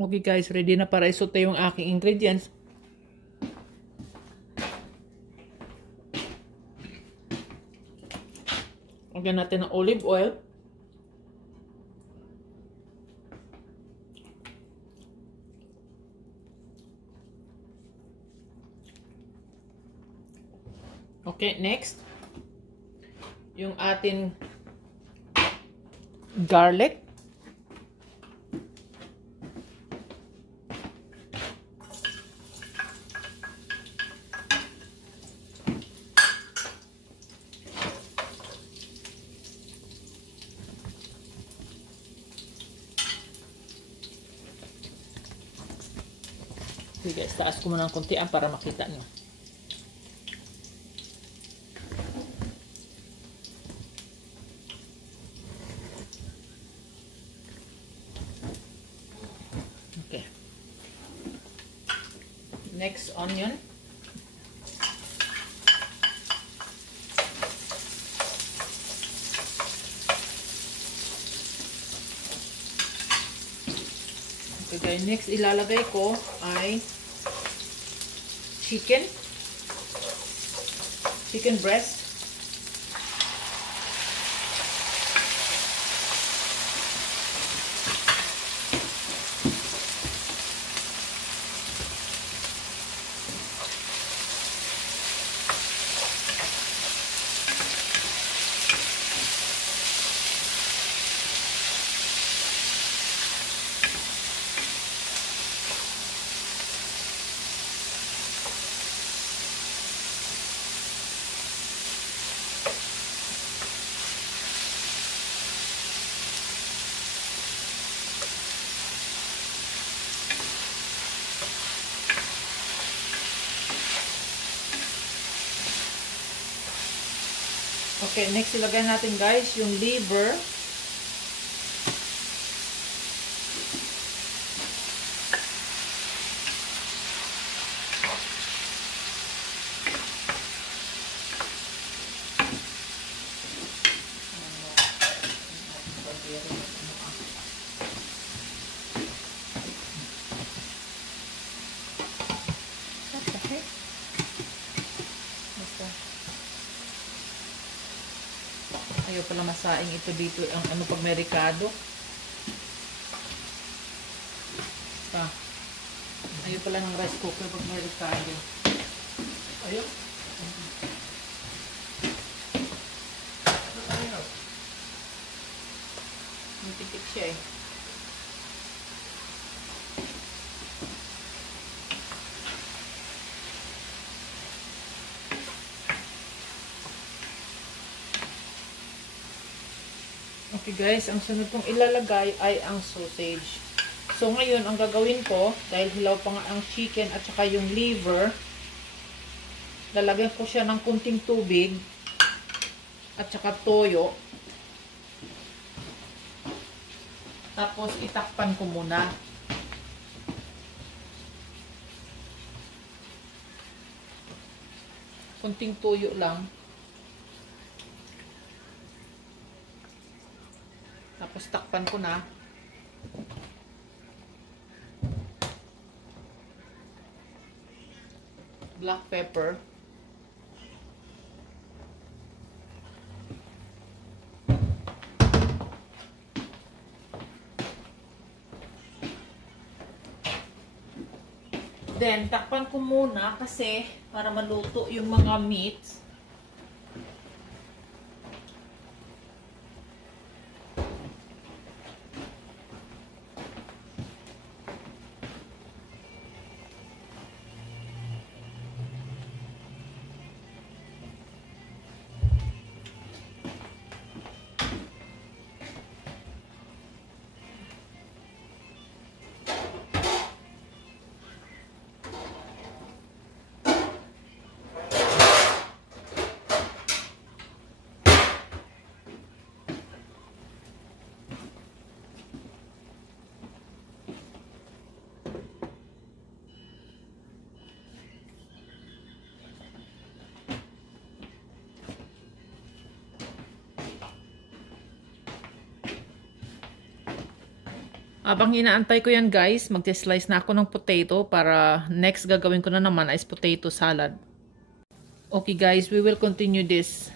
Okay guys, ready na para isote yung aking ingredients. Lagyan natin ng olive oil. Okay, next. Yung ating garlic. Okay guys, taas ko muna ng kontian para makita nyo. Okay. Next, onion. Okay guys, next ilalagay ko ay chicken breast. Okay, next ilagay natin guys yung liver. Ayaw pala masaing ito dito ang ano pag may ricado. Ayaw pala ng rice cooker pag may ricado. Ayaw. Matikit siya eh. Okay guys, ang sunod kong ilalagay ay ang sausage. So ngayon, ang gagawin ko, dahil hilaw pa nga ang chicken at saka yung liver, lalagyan ko siya ng kunting tubig at saka toyo. Tapos itakpan ko muna. Kunting toyo lang. Tapos takpan ko na. Black pepper. Then, takpan ko muna kasi para maluto yung mga meats. Habang inaantay ko yan guys, mag-slice na ako ng potato para next gagawin ko na naman is potato salad. Okay guys, we will continue this.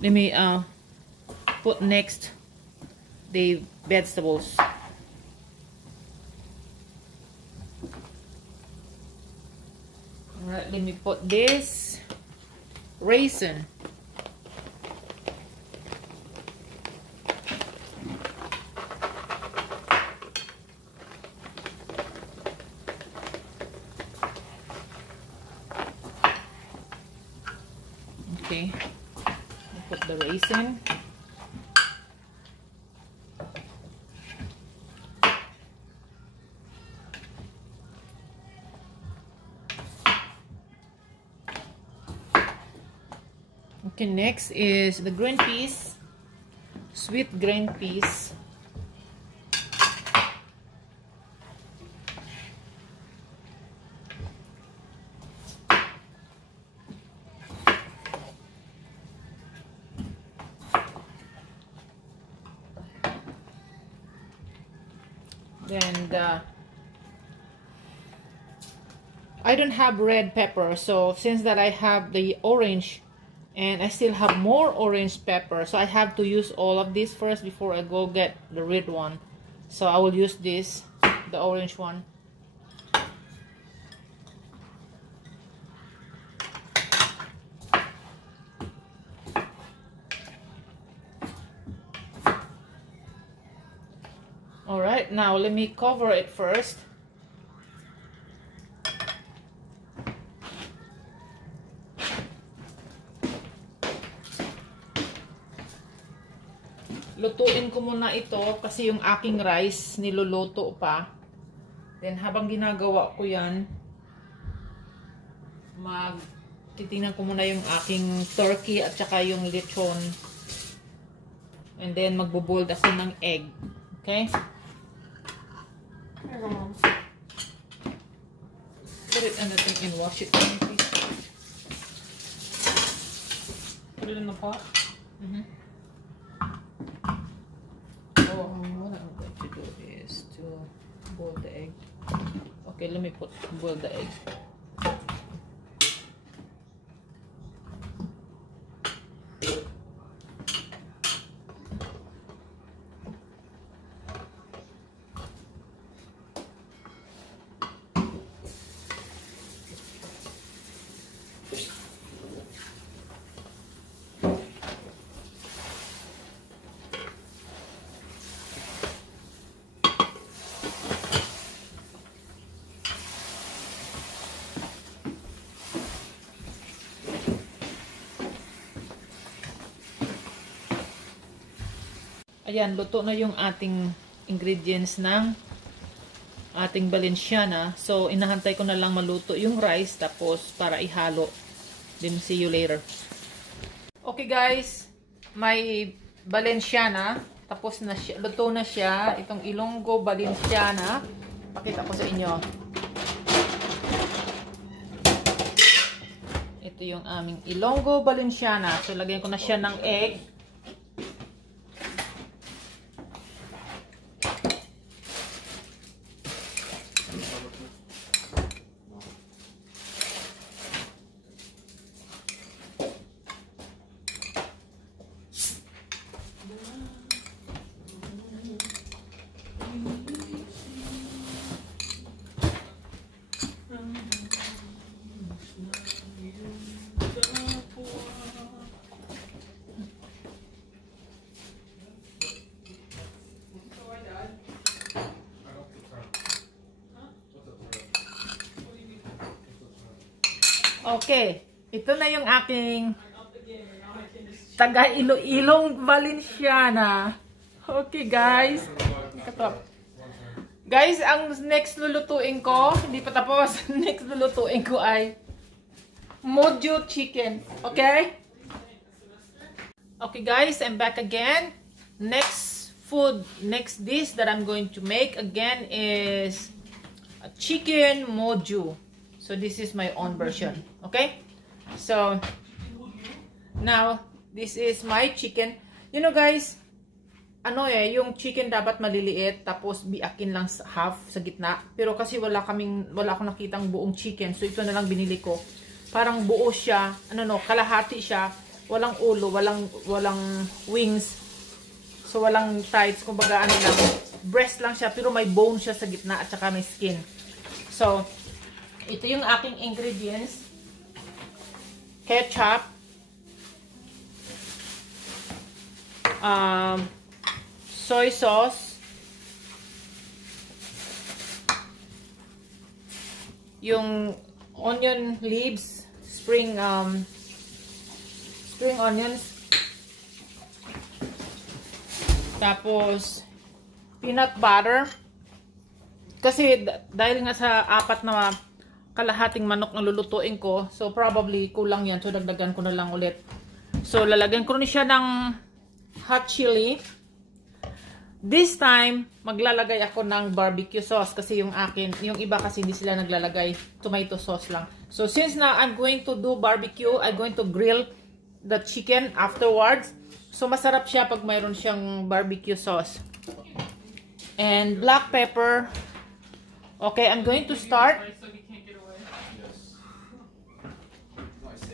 Let me put next the vegetables. Alright, let me put this raisin. Okay, put the raisin. Okay, next is the green peas, sweet green peas. Then I don't have red pepper, so since that I have the orange and I still have more orange pepper, so I have to use all of this first before I go get the red one. So I will use this, the orange one. Alright, now let me cover it first. Lutuin ko muna ito kasi yung aking rice niluluto pa. Then habang ginagawa ko yan, titingnan ko muna yung aking turkey at saka yung lechon. And then magbo-boiled ako ng egg. Okay? Put it in the thing and wash it, please. Put it in the pot. Oh, what I'm going to do is to boil the egg. Okay, let me boil the egg. Ayan, luto na yung ating ingredients ng ating Valenciana. So, inahantay ko na lang maluto yung rice tapos para ihalo. Then, see you later. Okay guys, may Valenciana. Tapos na siya, luto na siya. Itong Ilonggo Valenciana. Pakita ko sa inyo. Ito yung aming Ilonggo Valenciana. So, lagyan ko na siya ng egg. Okay, ito na yung aking taga Iloilong Valenciana. Okay guys. Guys, ang next lulutuin ko, hindi pa tapos, next lulutuin ko ay mojo chicken. Okay? Okay guys, I'm back again. Next dish that I'm going to make again is a chicken mojo. So this is my own version. Okay? So now this is my chicken. You know guys, ano yung chicken dapat maliliit, tapos biakin lang half sa gitna. Pero kasi wala akong nakitang buong chicken, so ito na lang binili ko. Parang buo siya, kalahati siya, walang ulo, walang wings. So walang sides, kumbaga lang, breast lang siya, pero may bone siya sa gitna at saka may skin. So, ito yung aking ingredients. Ketchup, soy sauce, yung onion leaves, spring onions, tapos peanut butter. Kasi dahil nga sa 4 na kalahating manok na lulutuin ko, so probably kulang yan, so dagdagan ko na lang ulit. So lalagyan ko na siya ng hot chili. This time, maglalagay ako ng barbecue sauce kasi yung iba kasi hindi sila naglalagay, tomato sauce lang. So since now I'm going to do barbecue, I'm going to grill the chicken afterwards. So masarap siya pag mayroon siyang barbecue sauce. And black pepper. Okay, I'm going to start.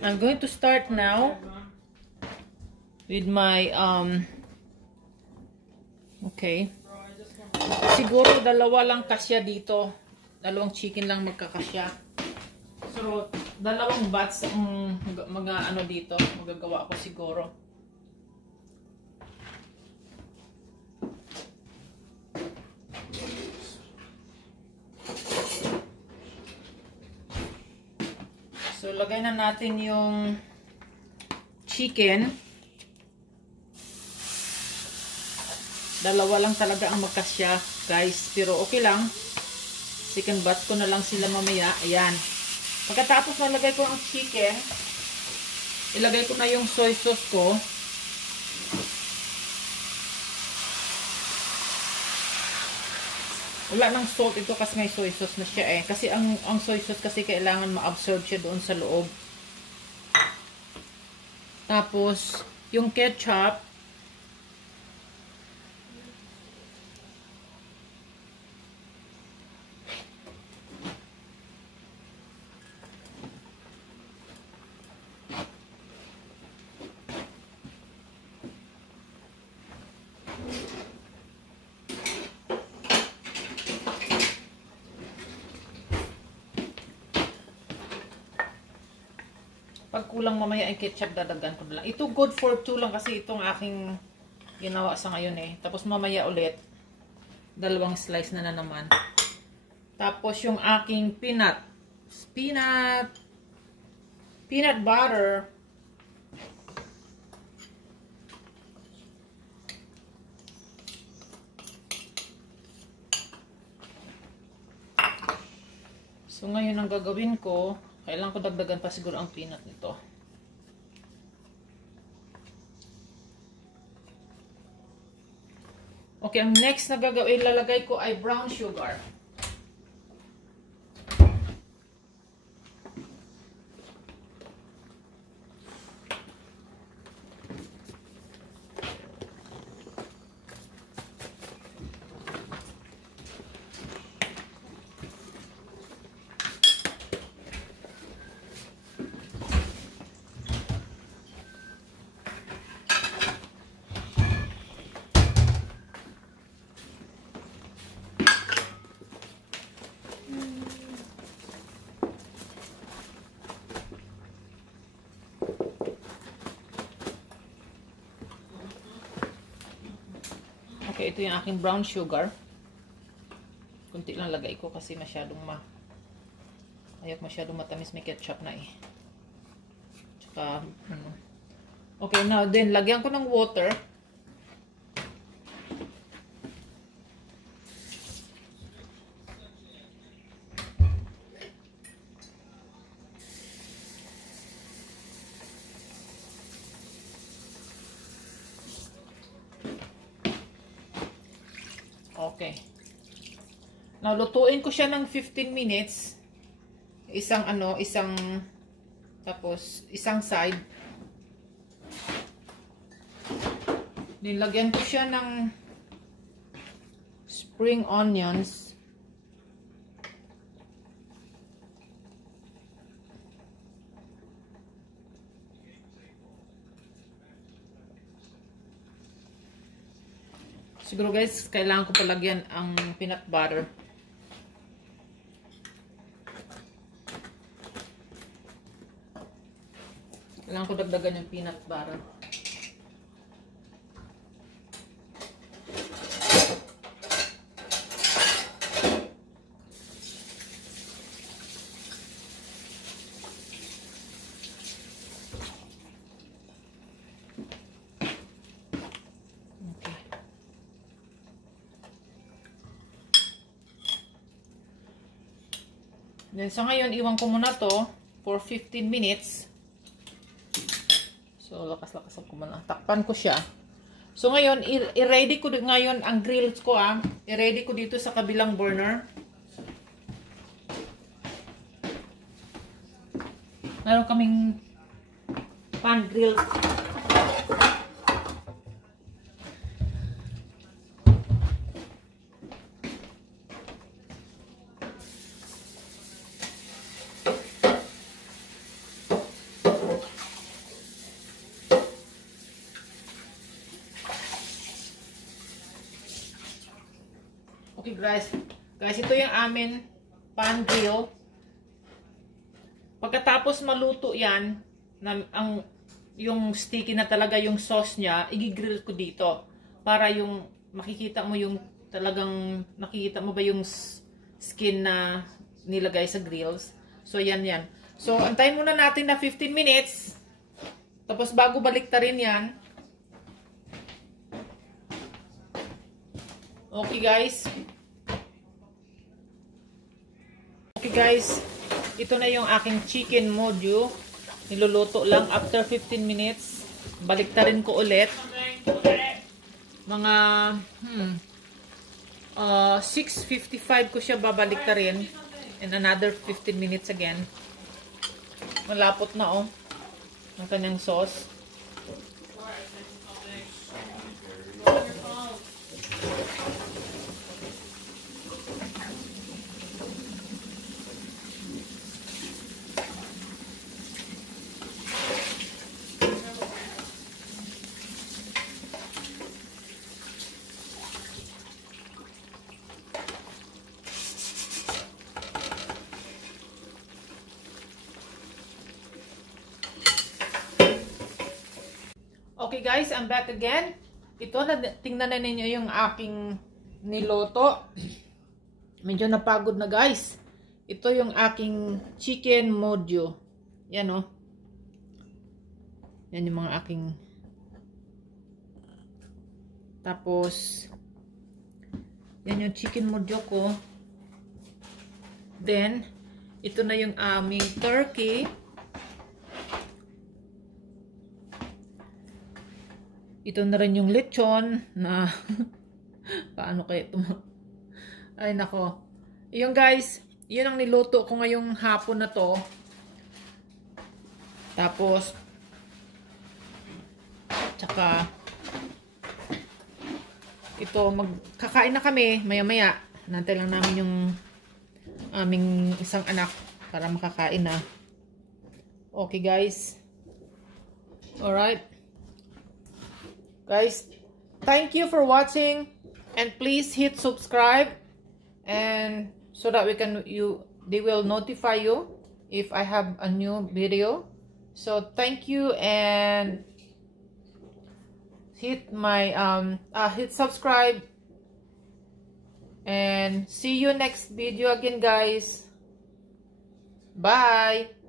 I'm going to start now with my okay. Siguro dalawa lang kasya dito. Dalawang chicken lang magkakasya. So, dalawang bats mga dito, magagawa ko siguro. So, lagay na natin yung chicken. Dalawa lang talaga ang magkasya, guys. Pero okay lang. Second batch ko na lang sila mamaya. Ayan. Pagkatapos nalagay ko ang chicken, ilagay ko na yung soy sauce ko. Wala nang salt ito kasi may soy sauce na siya eh. Kasi ang soy sauce kasi kailangan ma-absorb siya doon sa loob. Tapos, yung ketchup, pag kulang mamaya ang ketchup, dadagan ko na lang. Ito good for 2 lang kasi itong aking ginawa sa ngayon eh. Tapos mamaya ulit, dalawang slice na naman. Tapos yung aking peanut butter. So ngayon ang gagawin ko, kailangan ko dagdagan pa siguro ang peanut nito. Okay, ang next na gagawin, lalagay ko ay brown sugar. Okay, ito yung aking brown sugar. Kunti lang lagay ko kasi masyadong ayaw masyadong matamis, may ketchup na eh. Tsaka, Okay, now then, lagyan ko ng water. Okay. Now, lutuin ko siya ng 15 minutes. Tapos, isang side. Nilagyan ko siya ng spring onions. Siguro guys, kailangan ko palagyan ang peanut butter. Kailangan ko dagdagan yung peanut butter. Then, so ngayon, iwan ko muna to for 15 minutes. So, lakas-lakas ko muna. Takpan ko siya. So, ngayon, i-ready ko ngayon ang grills ko, I-ready ko dito sa kabilang burner. Meron kaming pan grill. Okay guys, ito yung amin pan grill. Pagkatapos maluto yan, yung sticky na talaga yung sauce niya, i-grill ko dito. Para yung makikita mo yung talagang, nakikita mo ba yung skin na nilagay sa grills. So yan. So antayin muna natin na 15 minutes. Tapos bago baliktarin yan. Okay guys. Okay guys, ito na yung aking chicken mojo. Niluluto lang after 15 minutes. Baliktarin ko ulit. Mga 6:55 ko siya babaliktarin. And another 15 minutes again. Malapot na ang kanyang sauce. Okay guys, I'm back again. Ito, tingnan na ninyo yung aking niloto. Medyo napagod na guys. Ito yung aking chicken mojo. Yan Yan yung mga aking. Tapos, yan yung chicken mojo ko. Then, ito na yung aming turkey. Ito na rin yung lechon na paano kaya ito? Ay nako. Yung guys, yun ang niluto ko ngayong hapon na to. Tapos tsaka ito, magkakain na kami maya-maya. Nantay lang namin yung aming isang anak para makakain na. Okay guys. Alright. Guys, thank you for watching, and please hit subscribe, and so that they will notify you if I have a new video. So thank you, and hit subscribe, and see you next video again guys. Bye.